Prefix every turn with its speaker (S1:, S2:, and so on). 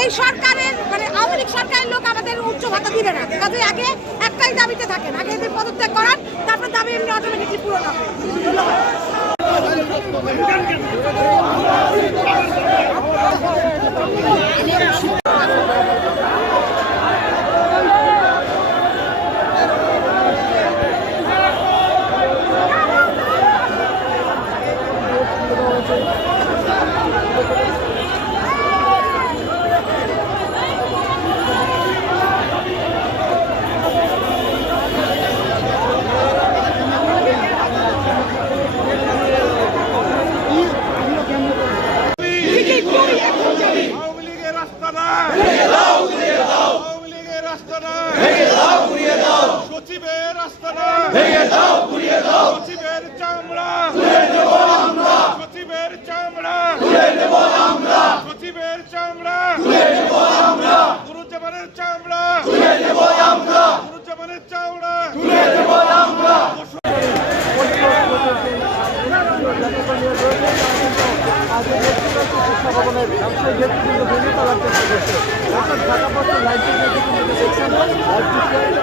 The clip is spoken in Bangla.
S1: এই সরকারের মানে আওয়ামী লীগ সরকারের লোক আমাদের উচ্চ ভাতা দিবে না। কাজে আগে একটাই দাবিতে থাকেন, আগে এদের পদত্যাগ করান, তারপর দাবি এমনি অটোমেটিকলি পূরণ হবে। ধন্যবাদ।
S2: সচিবের আস্তানা ভেঙে দাও, গুড়িয়ে দাও। সচিবের চামড়া তুলে নেব আমরা, সচিবের চামড়া তুলে নেব আমরা, সচিবের চামড়া তুলে নেব আমরা, গুরুজমানের চামড়া তুলে নেব আমরা, গুরুজমানের চামড়া তুলে নেব আমরা।
S3: ঢাকা